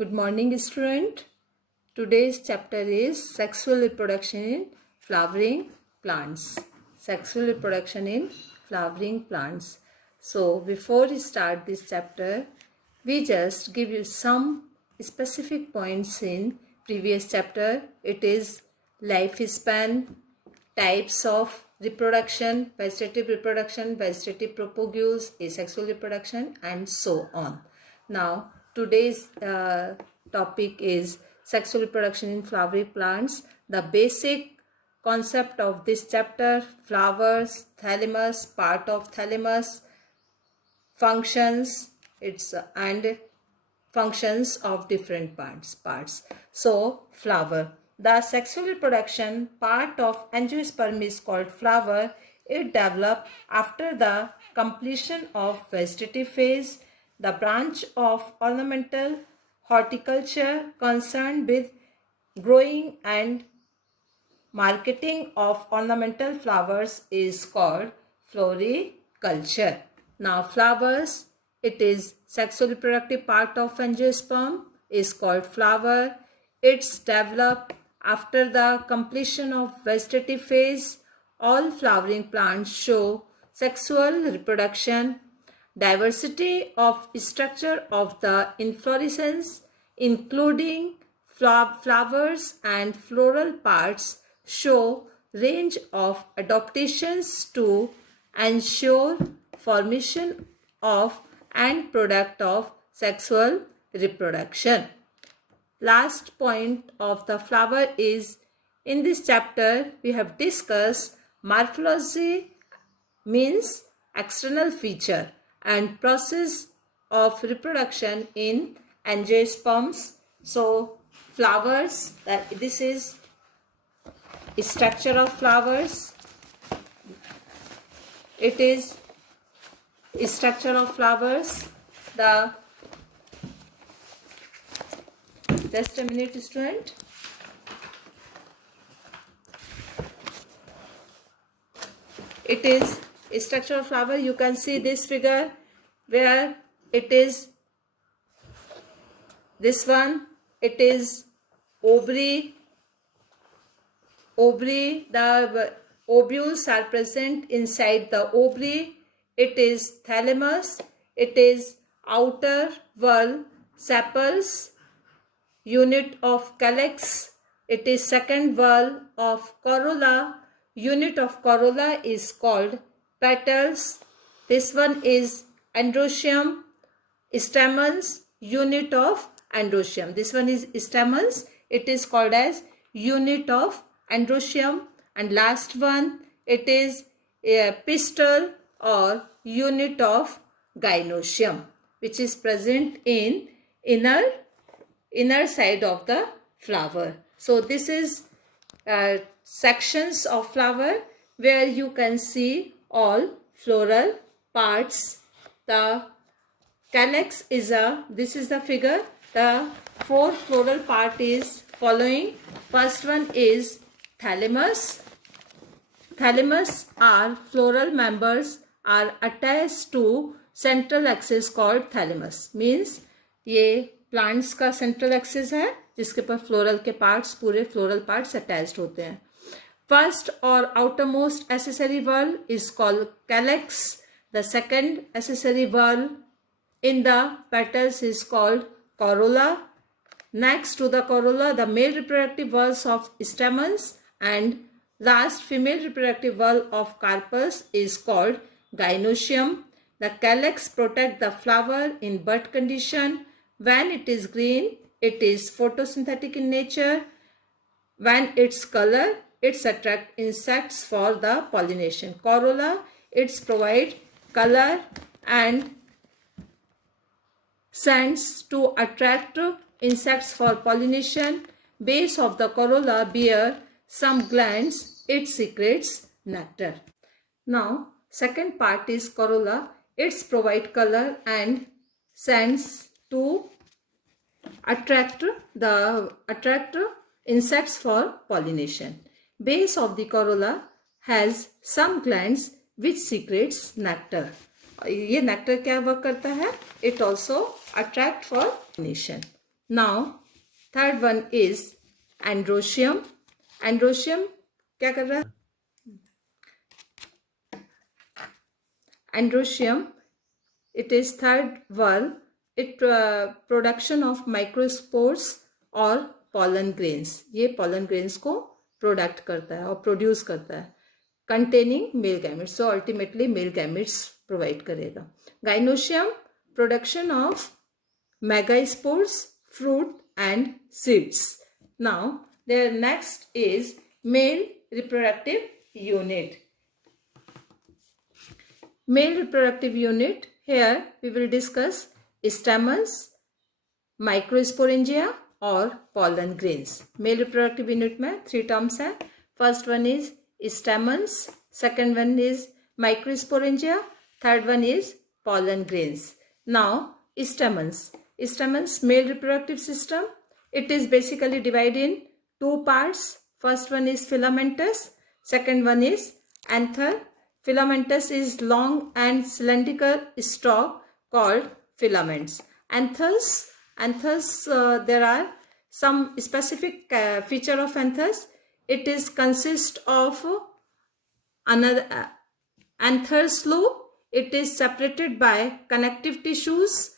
Good morning, student. Today's chapter is sexual reproduction in flowering plants. Sexual reproduction in flowering plants. So before we start this chapter, we just give you some specific points in previous chapter. It is lifespan, types of reproduction, vegetative propagules, asexual reproduction, and so on. Now, today's topic is sexual reproduction in flowery plants. The basic concept of this chapter: flowers, thalamus, part of thalamus, functions, and functions of different parts. So, flower. The sexual reproduction part of angiosperm is called flower. It develops after the completion of vegetative phase. The branch of ornamental horticulture concerned with growing and marketing of ornamental flowers is called floriculture. Now, flowers, it is sexual reproductive part of angiosperm, is called flower. It's developed after the completion of vegetative phase. All flowering plants show sexual reproduction. Diversity of structure of the inflorescence, including flowers and floral parts, show range of adaptations to ensure formation of and product of sexual reproduction. Last point of the flower is, in this chapter we have discussed morphology, means external feature, and process of reproduction in angiosperms. So flowers, this is structure of flowers. It is structure of flowers. Just a minute, student. It is structure of flower. You can see this figure where it is this one. It is ovary. The ovules are present inside the ovary. It is thalamus. It is outer wall sepals, unit of calyx. It is second wall of corolla. Unit of corolla is called petals. This one is androecium. Stamens, unit of androecium. This one is stamens. It is called as unit of androecium. And last one, it is a pistil or unit of gynoecium, which is present in inner side of the flower. So this is sections of flower where you can see all floral parts. The calyx is this is the figure. The four floral part is following. First one is thalamus. Thalamus are floral members are attached to central axis called thalamus. Means ये plants का central axis है जिसके पर floral के parts, पूरे floral parts attached होते हैं. First और outermost accessory wall is called calyx. The second accessory wall in the petals is called corolla. Next to the corolla, the male reproductive walls of stamens, and last female reproductive wall of carpus is called gynoecium. The calyx protect the flower in bud condition. When it is green, it is photosynthetic in nature. When it's color, it's attract insects for the pollination. Corolla, it's provide color and scents to attract insects for pollination. Base of the corolla bear some glands. It secretes nectar. Now, second part is corolla. It's provide color and scents to attract insects for pollination. Base of the corolla has some glands which secretes nectar. ये nectar क्या work करता है? It also attract for pollination. Now third one is androecium. Androecium क्या कर रहा है? Androecium, it is third valve. It production of microspores और pollen grains. ये pollen grains को प्रोडक्ट करता है और प्रोड्यूस करता है, containing male gametes. So ultimately male gametes provide करेगा. Gynoecium, production of megaspores, fruit and seeds. Now their next is male reproductive unit. Male reproductive unit, here we will discuss stamens, microsporangia और pollen grains. Male reproductive unit में 3 terms हैं. First one is stamens, second one is microsporangia, third one is pollen grains. Now stamens. Stamens, male reproductive system. It is basically divided in 2 parts. First one is filamentous, second one is anther. Filamentous is long and cylindrical stalk called filaments. Anthers, there are some specific feature of anthers. It is consist of another anthers lobe. It is separated by connective tissues.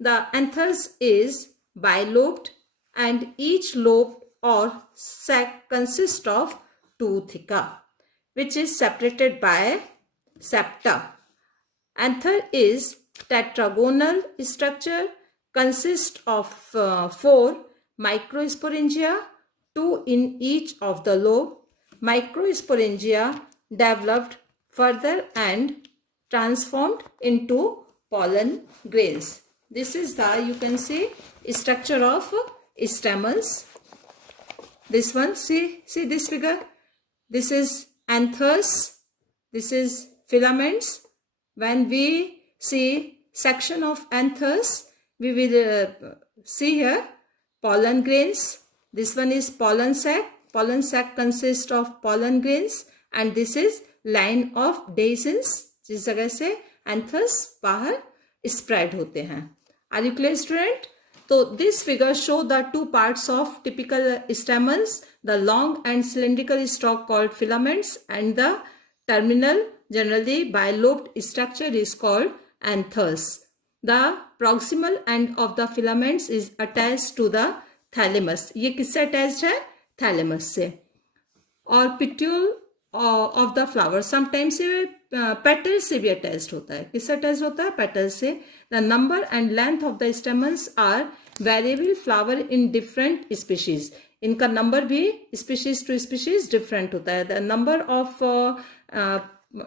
The anthers is bilobed and each lobe or sac consists of 2 theca, which is separated by septa. Anther is tetragonal structure, consists of 4 microsporangia, 2 in each of the lobe. Microsporangia developed further and transformed into pollen grains. This is the, you can see, structure of stamens. This one, see this figure. This is anthers, this is filaments. When we see section of anthers, we will see here pollen grains. This one is pollen sac. Pollen sac consists of pollen grains and this is line of dehiscence, जिस जगह से anthers बाहर spread होते हैं. Are you clear, student? So this figure show the 2 parts of typical stamens, the long and cylindrical stalk called filaments and the terminal, generally bilobed structure is called anthers. The proximal end of the filaments is attached to the thalamus. ये किससे attached है? Thalamus से. और petiole of the flower sometimes petals से भी attached होता है. किससे attached होता है? Petals से. The number and length of the stamens are variable flower in different species. इनका नंबर भी species to species different होता है. The number of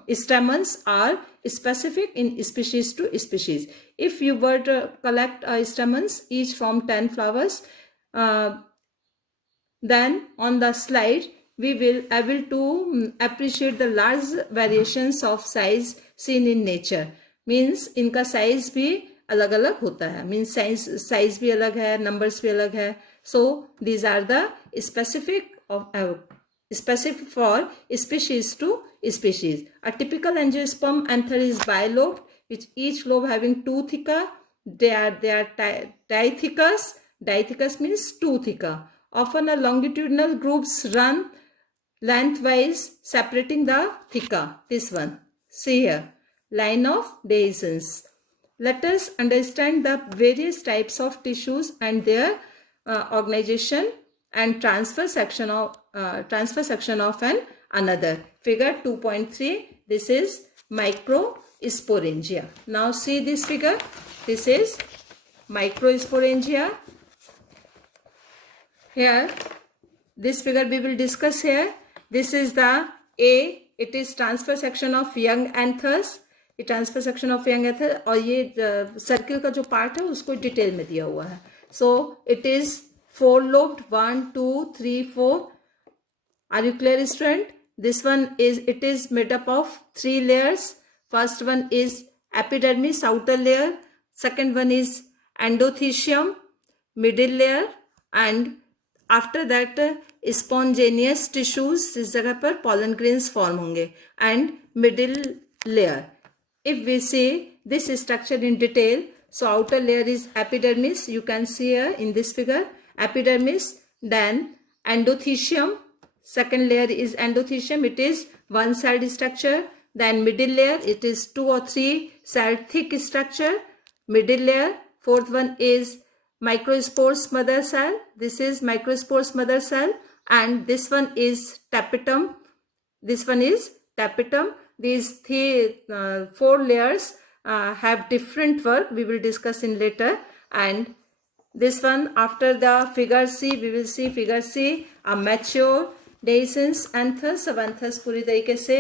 stamens are specific in species to species. If you were to collect stamens each from 10 flowers, then on the slide we will able to appreciate the large variations of size seen in nature. Means इनका size भी अलग अलग होता है. Means size भी अलग है, numbers भी अलग है. So these are the specific for species to species. A typical angiosperm anther is bilobed, which each lobe having 2 theca. They are dithecous. Dithecous means 2 theca. Often a longitudinal groups run lengthwise, separating the theca. This one, see here, line of dehiscence. Let us understand the various types of tissues and their organization and transfer section of an another. Figure 2.3. This is microsporangia. Now see this figure. This is microsporangia. Here, this figure we will discuss here. This is the A. It is transfer section of young anthers. ये transfer section of young anther और ये circle का जो part है उसको detail में दिया हुआ है. So it is 4 lobed 1 2 3 4. Are you clear, student? This one is, it is made up of 3 layers. First one is epidermis, outer layer. Second one is endothecium, middle layer, and after that spontaneous tissues, इस जगह पर pollen grains form होंगे, and middle layer. If we see this structure in detail, So outer layer is epidermis. You can see here in this figure, epidermis, then endothecium. Second layer is endothecium. It is one-celled structure. Then middle layer, it is 2 or 3 cell thick structure. Middle layer. Fourth one is microspores mother cell. This is microspores mother cell, and this one is tapetum. This one is tapetum. These 4 layers have different work. We will discuss in later. And this one, after the figure C, we will see figure C, a mature dehiscence anthus. अब anthus पूरी तरीके से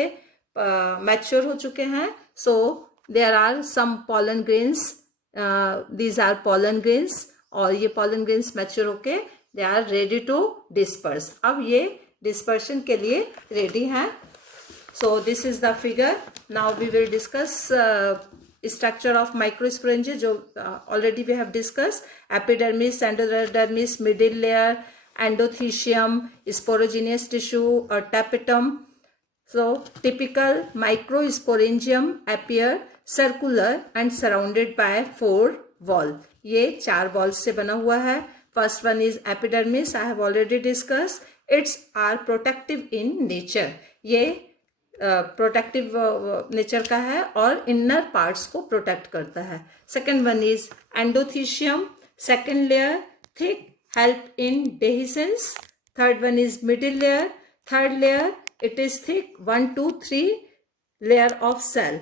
mature हो चुके हैं. So there are some pollen grains. These are pollen grains, और ये pollen grains mature होके they are ready to disperse. अब ये dispersion के लिए ready हैं. So this is the figure. Now we will discuss structure of microsporangia, जो already we have discussed. Epidermis, endodermis, middle layer, endothecium, sporogenous tissue or tapetum. So typical microsporangium appear circular and surrounded by 4 wall. ये 4 walls से बना हुआ है. First one is epidermis. I have already discussed. It's are protective in nature. ये protective nature का है और inner parts को प्रोटेक्ट करता है. Second one is endothecium. Second layer thick, help in dehiscence. Third one is middle layer. Third layer it is thick, 1, 2, 3 layer of cell.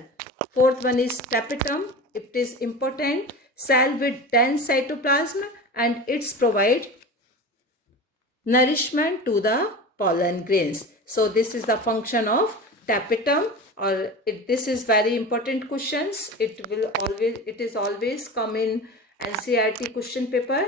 Fourth one is tapetum. It is important cell with dense cytoplasm and it's provide nourishment to the pollen grains. So this is the function of tapetum, or this is very important questions. It is always come in NCERT question paper.